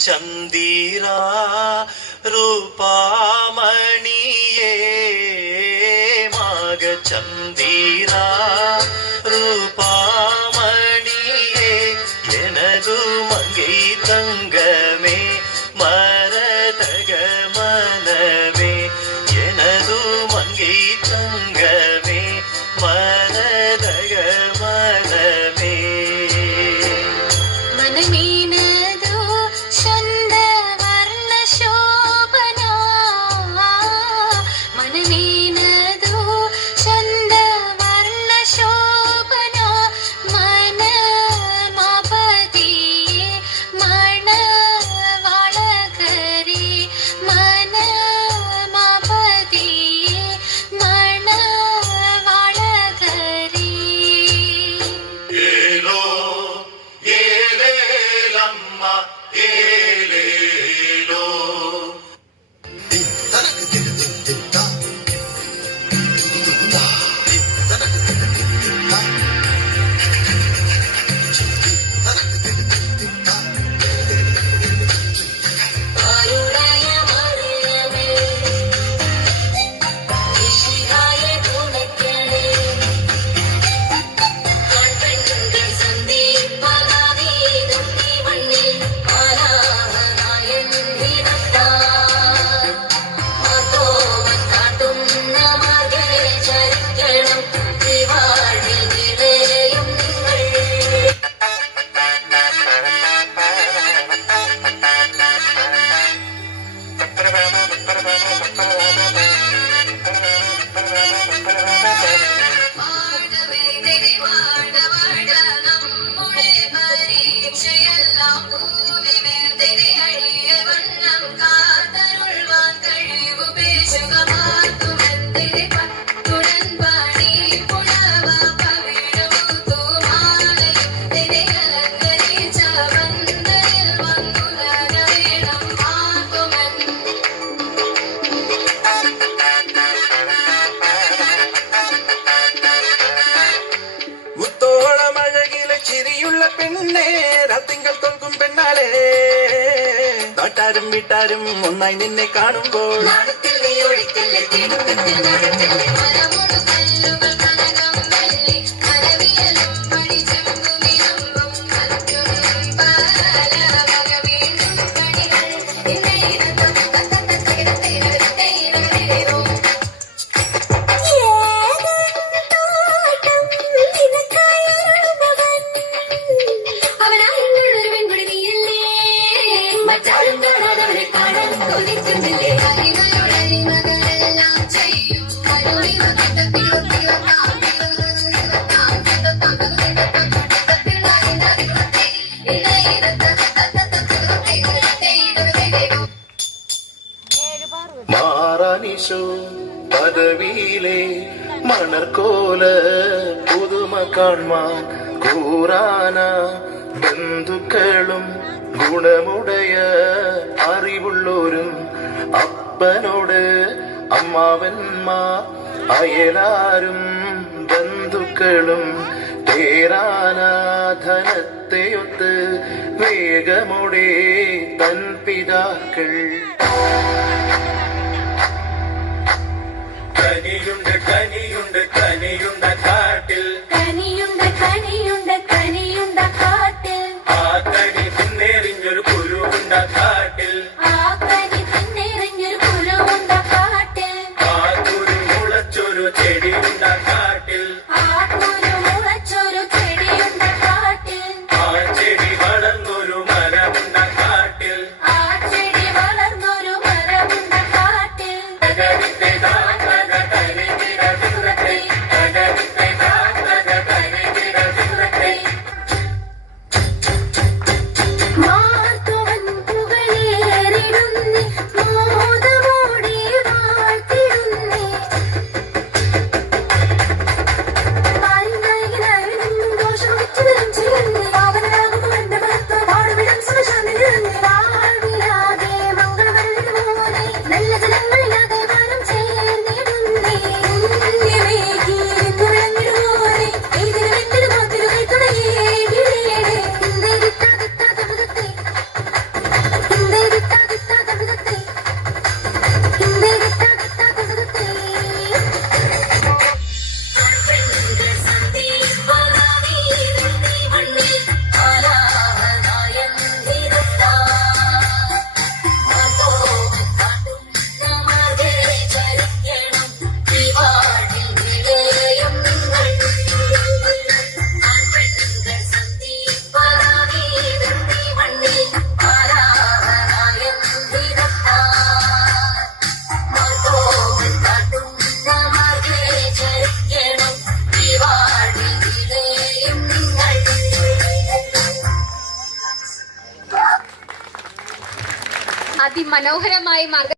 ചന്ദിരാ ರೂಪಾಮಣಿಯೇ ಮಾಗ ಚಂದಿರ ರೂಪಾಮಣಿಯೇ எனது மங்கை தங்கமே மரதக மனமே எனது மங்கை தங்கமே மரதக மனமே மனமேனதோ ಚಂದ ವರ್ಣ ಶೋಭನಾ ಮನಮೇನದು ಚಂದ ವರ್ಣ ಶೋಭನಾ ಮನ ಮಾಪತಿಯೇ ಮಣ ವಾಳಗರಿ ಮನ ಮಾಪತಿಯೇ ಮಣ ವಾಳಗರಿ ಏಲೋ ಏಲೇಲಮ್ಮ ಏಲೇಲೋ ആരുടയ മറിയമേ ഋഷിയായ ഗുണക്കണേ കൺപെണ്ണുകൾ സന്ദീപകാവീതും ഈ മണ്ണിൽ ആലാഹനായൻ വിധത്താൽ മാതോവൻ കാട്ടുന്ന മാർഗ്ഗേ ചരിക്കണം ശ്രീവാഴ്വിൽ നിറയും നിങ്ങൾ വാഴവേദരി വാഴ വാഴ നമ്മുടെ പരീക്ഷയെല്ലാം ഭൂമിമേദരി അഴിയ വണ്ണം കാതരുൾവാൻ കഴിവു പേശുക മാറ്റുമെന്തിരി പത്തുടൻ പണി പുണവ പവിഴമു തൂമാലയും തിരികലങ്കരിച്ച വന്തരിൽ വന്നുലക വേണം ആക്കുമെൻ മുത്തോളം അഴകിലെ ചിരിയുള്ള പെണ്ണേ രാത്തിങ്കൾ തോൽക്കും പെണ്ണാലേ നാട്ടാരും വീട്ടാരും ഒന്നായി നിന്നെ കാണുമ്പോൾ നാടത്തിൽ നീ ഒഴിക്കല്ലേ തിടുക്കത്തിൽ നടക്കല്ലേ മരമോട് കല്ലുകൾ കനകം വെള്ളി കരവിയലും മണിച്ചെമ്പുമിരുമ്പും മറ്റും പല വക വീണ്ടും കണികൾ ഇന്നയിരത്തും തത്തത്തത്തകിടത്തേരോ അവനായിരുന്നൊരു പെൺകുടി നീയല്ലേ മറ്റാരും കാണാതവരെ കാണാൻ കൊതിക്കുന്നില്ലേ അരിമയുടെ അരിമകളെല്ലാം ചെയ്യും കരുണിമ മാറാനിശോ പദവിയിലെ മണർക്കോല പുതുമ കാൺമാൻ കൂറാന ബന്ധുക്കളും ഗുണമുടയ അറിവുള്ളോരും അപ്പനോട് അമ്മാവന്മാർ അയലാരും ബന്ധുക്കളും തേരാനാധനത്തെയൊത്ത് വേഗമോടെ തൻ പിതാക്കൾ കനിയുണ്ട് കനിയുണ്ട് കനിയുണ്ട കാട്ടിൽ കനിയുണ്ട കനിയുണ്ട കനിയുണ്ട കാട്ടിൽ ആ കനി തിന്നെറിഞ്ഞൊരു കുരുണ്ട കാട്ടിൽ ആ കനി തിന്നെറിഞ്ഞൊരു കുരുവുണ്ട കാട്ടിൽ ആ കുരു മുളച്ചൊരു ചെടിയുണ്ട കാട്ടിൽ ആ കുരു മുളച്ചൊരു ചെടിയുണ്ട കാട്ടിൽ ആ ചെടി വളർന്നൊരു മരമുണ്ട കാട്ടിൽ ആ ചെടി വളർന്നൊരു മരമുണ്ട കാട്ടിൽ ജഗതിന്റെ ദാനക കരിമിട ദൂരത്തെ മനോഹരമായി